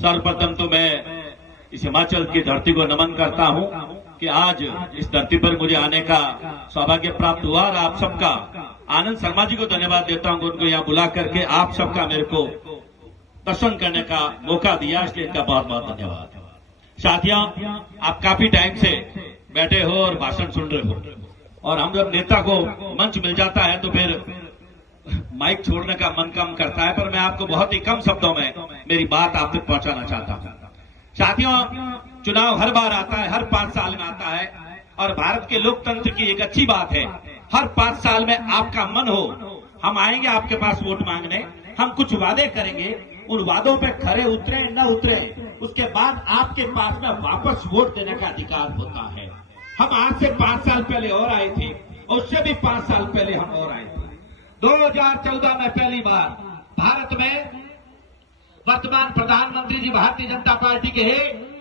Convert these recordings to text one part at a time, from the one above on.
सर्वप्रथम तो मैं इस हिमाचल की धरती को नमन करता हूं कि आज इस धरती पर मुझे आने का सौभाग्य प्राप्त हुआ और आप सबका आनंद शर्मा जी को धन्यवाद देता हूं, उनको यहाँ बुला करके आप सबका मेरे को दर्शन करने का मौका दिया, इसलिए इनका बहुत बहुत धन्यवाद। साथियों, आप काफी टाइम से बैठे हो और भाषण सुन रहे हो, और हम जब नेता को मंच मिल जाता है तो फिर माइक छोड़ने का मन कम करता है, पर मैं आपको बहुत ही कम शब्दों में मेरी बात आप तक पहुंचाना चाहता हूं। साथियों, चुनाव हर बार आता है, हर 5 साल में आता है, और भारत के लोकतंत्र की एक अच्छी बात है, हर 5 साल में आपका मन हो, हम आएंगे आपके पास वोट मांगने, हम कुछ वादे करेंगे, उन वादों पे खरे उतरे न उतरे, उसके बाद आपके पास में वापस वोट देने का अधिकार होता है। हम आज से 5 साल पहले और आए थे, उससे भी 5 साल पहले हम और आए थे। 2014 में पहली बार भारत में वर्तमान प्रधानमंत्री जी भारतीय जनता पार्टी के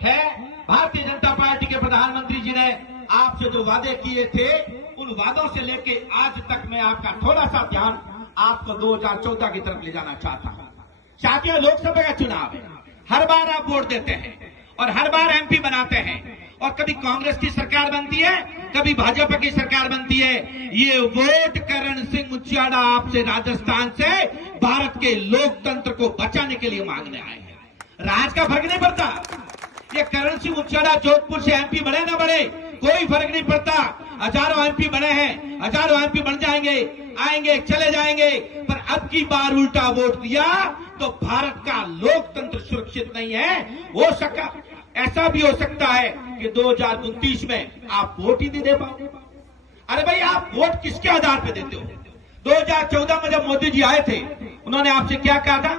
हैं। भारतीय जनता पार्टी के प्रधानमंत्री जी ने आपसे जो वादे किए थे, उन वादों से लेके आज तक मैं आपका थोड़ा सा ध्यान आपको 2014 की तरफ ले जाना चाहता हूं। साथियों, लोकसभा का चुनाव है, हर बार आप वोट देते हैं और हर बार एमपी बनाते हैं, और कभी कांग्रेस की सरकार बनती है, कभी भाजपा की सरकार बनती है। ये वोट करण सिंह मुचियाड़ा आपसे राजस्थान से भारत के लोकतंत्र को बचाने के लिए मांगने आए हैं। राज का फर्क नहीं पड़ता, ये करण सिंह मुचियाड़ा जोधपुर से एमपी बने ना बने, कोई फर्क नहीं पड़ता। हजारों एमपी बने हैं, हजारों एमपी बन जाएंगे, आएंगे चले जाएंगे, पर अब की बार उल्टा वोट दिया तो भारत का लोकतंत्र सुरक्षित नहीं है। हो सका ऐसा भी हो सकता है कि 2029 में आप वोट ही नहीं दे पाओ। अरे भाई, आप वोट किसके आधार पर देते हो? 2014 में जब मोदी जी आए थे, उन्होंने आपसे क्या कहा था?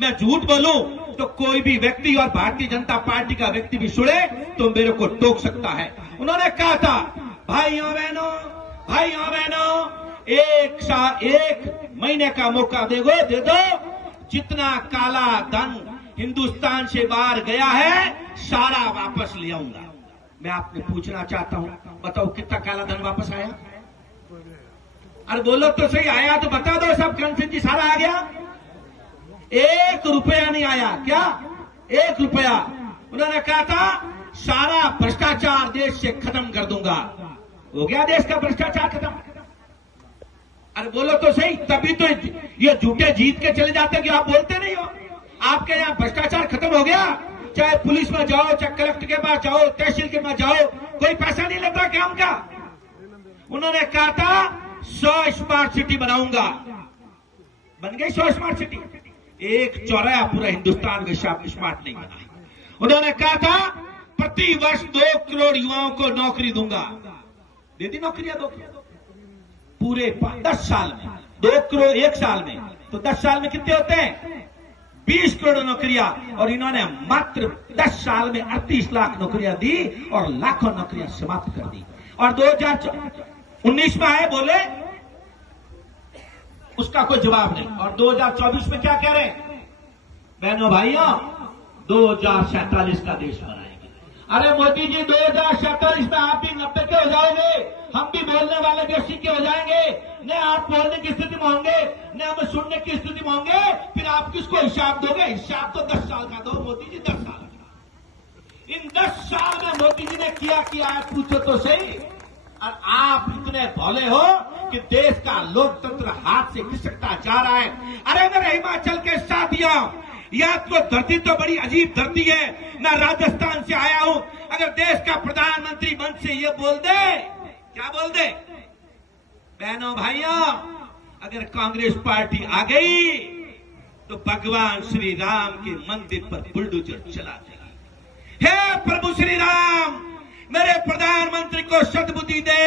मैं झूठ बोलूं तो कोई भी व्यक्ति और भारतीय जनता पार्टी का व्यक्ति भी सुने तो मेरे को टोक सकता है। उन्होंने कहा था, भाइयों बहनों, एक महीने का मौका दे दो, जितना काला धन हिंदुस्तान से बाहर गया है सारा वापस ले आऊंगा। मैं आपने पूछना चाहता हूं, बताओ कितना काला धन वापस आया? अरे बोलो तो सही, आया तो बता दो सब। करण सिंह जी, सारा आ गया? 1 रुपया नहीं आया। क्या 1 रुपया? उन्होंने कहा था सारा भ्रष्टाचार देश से खत्म कर दूंगा। हो गया देश का भ्रष्टाचार खत्म? अरे बोलो तो सही, तभी तो ये झूठे जीत के चले जाते कि आप बोलते नहीं हो। आपके यहाँ भ्रष्टाचार खत्म हो गया? चाहे पुलिस में जाओ, चाहे कलेक्टर के पास जाओ, तहसील के पास जाओ, कोई पैसा नहीं लेता क्या उनका? उन्होंने कहा था 100 स्मार्ट सिटी बनाऊंगा, बन गई 100 स्मार्ट सिटी। एक चौराहा पूरा हिंदुस्तान में स्मार्ट नहीं बना। उन्होंने कहा था प्रति वर्ष 2 करोड़ युवाओं को नौकरी दूंगा, दे दी नौकरियां 2 करोड़ पूरे 10 साल में। 2 करोड़ 1 साल में, तो 10 साल में कितने होते हैं? 20 करोड़ नौकरियां। और इन्होंने मात्र 10 साल में 38 लाख नौकरियां दी और लाखों नौकरियां समाप्त कर दी। और 2019 में आए, बोले उसका कोई जवाब नहीं। और 2024 में क्या कह रहे हैं? बहनों भाइयों, 2047 का देश बनाएंगे। अरे मोदी जी, 2047 में आप भी 90 के हो जाओगे, हम भी बोलने वाले व्यक्ति के हो जाएंगे। न आप बोलने की स्थिति में होंगे, न हमें सुनने की स्थिति में होंगे, फिर आप किसको हिसाब दोगे? हिसाब तो 10 साल का दो मोदी जी, 10 साल का। इन 10 साल में मोदी जी ने किया है, पूछो तो सही। और आप इतने भोले हो कि देश का लोकतंत्र हाथ से खिसकता जा रहा है। अरे मेरे हिमाचल के साथियों, यह तो धरती तो बड़ी अजीब धरती है, मैं राजस्थान से आया हूं। अगर देश का प्रधानमंत्री मंच से ये बोल दे, क्या बोल दे? बहनों भाइयों, अगर कांग्रेस पार्टी आ गई तो भगवान श्री राम के मंदिर पर बुलडोजर चला देगी। हे प्रभु श्री राम, मेरे प्रधानमंत्री को सद्बुद्धि दे।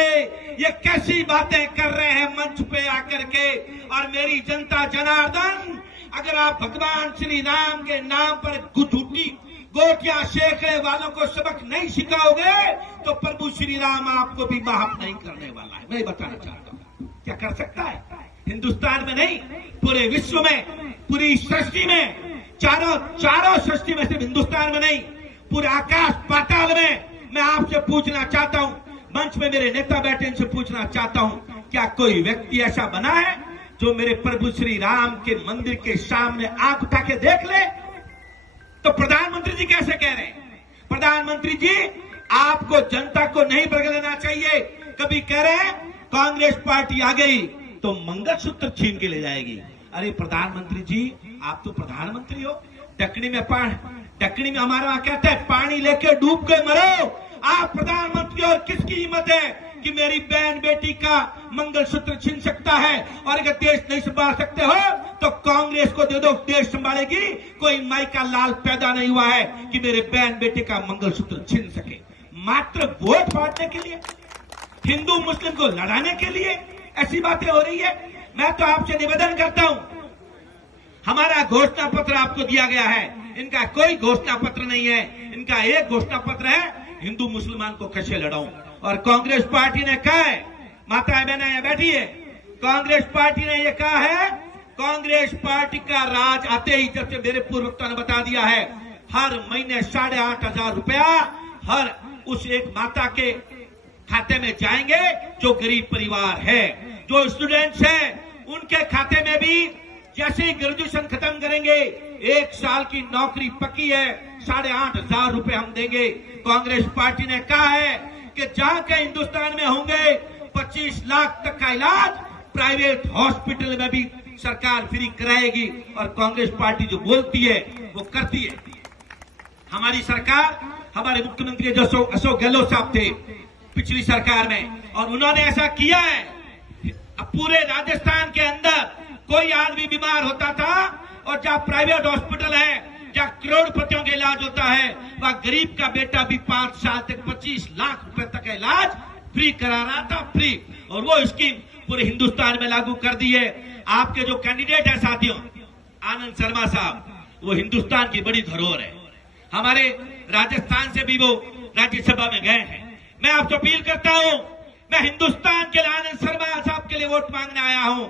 ये कैसी बातें कर रहे हैं मंच पे आकर के। और मेरी जनता जनार्दन, अगर आप भगवान श्री राम के नाम पर झूठी गोटियां सेकने वालों को सबक नहीं सिखाओगे तो प्रभु श्री राम आपको भी माफ नहीं करने वाला है। मैं बताना चाहता हूं, क्या कर सकता है? हिंदुस्तान में नहीं, पूरे विश्व में, पूरी सृष्टि में, चारों सृष्टि में, सिर्फ हिंदुस्तान में नहीं, पूरे आकाश पाताल में। मैं आपसे पूछना चाहता हूं, मंच में मेरे नेता बैठे, इनसे पूछना चाहता हूं, क्या कोई व्यक्ति ऐसा बना है जो मेरे प्रभु श्री राम के मंदिर के सामने आंख उठा के देख ले? तो प्रधानमंत्री जी कैसे कह रहे हैं? प्रधानमंत्री जी आपको जनता को नहीं बदलना चाहिए। कभी कह रहे हैं कांग्रेस पार्टी आ गई तो मंगलसूत्र छीन के ले जाएगी। अरे प्रधानमंत्री जी आप तो प्रधानमंत्री हो। डकनी में हमारे वहां कहते हैं पानी लेके डूब के मरो। आप प्रधानमंत्री और किसकी हिम्मत है कि मेरी बहन बेटी का मंगलसूत्र छीन सकता है? और अगर देश नहीं संभाल सकते हो तो कांग्रेस को दे दो, देश संभालेगी। कोई माई का लाल पैदा नहीं हुआ है कि मेरे बहन बेटे का मंगलसूत्र छीन सके। मात्र वोट बांटने के लिए, हिंदू मुस्लिम को लड़ाने के लिए ऐसी बातें हो रही है। मैं तो आपसे निवेदन करता हूं, हमारा घोषणा पत्र आपको दिया गया है। इनका कोई घोषणा पत्र नहीं है। इनका एक घोषणा पत्र है हिंदू मुसलमान को कैसे लड़ाऊं। और कांग्रेस पार्टी ने कहा है, माताएं बहनें यहाँ बैठी है, कांग्रेस पार्टी ने यह कहा है, कांग्रेस पार्टी का राज आते ही, जब से मेरे पूर्व वक्ता ने बता दिया है, हर महीने 8,500 रुपया हर उस एक माता के खाते में जाएंगे जो गरीब परिवार है, जो स्टूडेंट्स हैं उनके खाते में भी जैसे ही ग्रेजुएशन खत्म करेंगे 1 साल की नौकरी पक्की है, 8,500 रुपए हम देंगे। कांग्रेस पार्टी ने कहा है कि जहां के हिंदुस्तान में होंगे 25 लाख तक का इलाज प्राइवेट हॉस्पिटल में भी सरकार फ्री कराएगी। और कांग्रेस पार्टी जो बोलती है वो करती है। हमारी सरकार, हमारे मुख्यमंत्री जो अशोक गहलोत साहब थे पिछली सरकार में, और उन्होंने ऐसा किया है। पूरे राजस्थान के अंदर कोई आदमी बीमार होता था और जहां प्राइवेट हॉस्पिटल है, जहां करोड़पतियों का इलाज होता है, वहां गरीब का बेटा भी 5 साल तक 25 लाख रुपए तक का इलाज फ्री करा रहा था, फ्री। और वो स्कीम पूरे हिंदुस्तान में लागू कर दी है। आपके जो कैंडिडेट है साथियों, आनंद शर्मा साहब, वो हिंदुस्तान की बड़ी धरोहर है। हमारे राजस्थान से भी वो राज्यसभा में गए हैं। मैं आपसे अपील करता हूं, मैं हिंदुस्तान के लिए आनंद शर्मा साहब के लिए वोट मांगने आया हूं।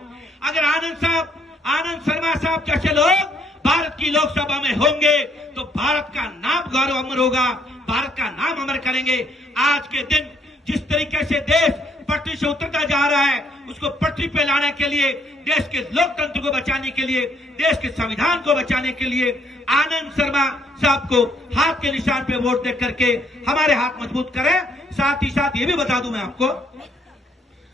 अगर आनंद शर्मा साहब जैसे लोग भारत की लोकसभा में होंगे तो भारत का नाम गौरव अमर होगा, भारत का नाम अमर करेंगे। आज के दिन जिस तरीके से देश पटरी से उतरता जा रहा है, उसको पटरी पे लाने के लिए, देश के लोकतंत्र को बचाने के लिए, देश के संविधान को बचाने के लिए आनंद शर्मा साहब को हाथ के निशान पे वोट दे करके हमारे हाथ मजबूत करें। साथ ही साथ ये भी बता दूं मैं आपको,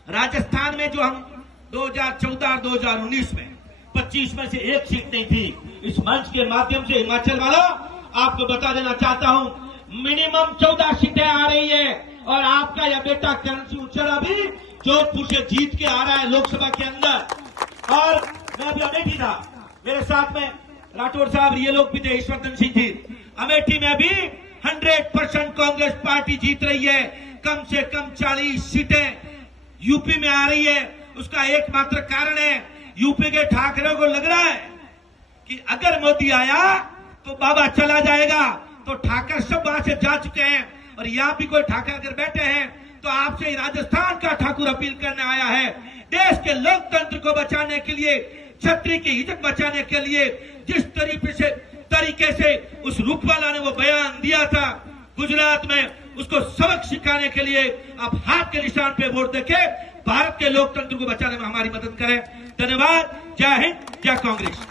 राजस्थान में जो हम 2014 और 2019 में 25 में से एक सीट नहीं थी। इस मंच के माध्यम से हिमाचल वालों आपको बता देना चाहता हूं, मिनिमम 14 सीटें आ रही है। और आपका यह बेटा करण सिंह उच्चरा भी जोधपुर से जीत के आ रहा है लोकसभा के अंदर। और मैं अभी अमेठी था, मेरे साथ में राठौर साहब, ये लोग भी थे, ईश्वरधन सिंह जी। अमेठी में भी 100% कांग्रेस पार्टी जीत रही है। कम से कम 40 सीटें यूपी में आ रही है। उसका एकमात्र कारण है, यूपी के ठाकरे को लग रहा है कि अगर मोदी आया तो बाबा चला जाएगा। तो ठाकर सब वहां से जा चुके हैं। और यहाँ भी कोई ठाकर अगर बैठे हैं तो आपसे राजस्थान का ठाकुर अपील करने आया है, देश के लोकतंत्र को बचाने के लिए, छत्री की इज्जत बचाने के लिए जिस तरीके से उस रूपवाला ने वो बयान दिया था गुजरात में, उसको सबक सिखाने के लिए आप हाथ के निशान पे वोट देके भारत के लोकतंत्र को बचाने में हमारी मदद करें। धन्यवाद। जय हिंद, जय कांग्रेस।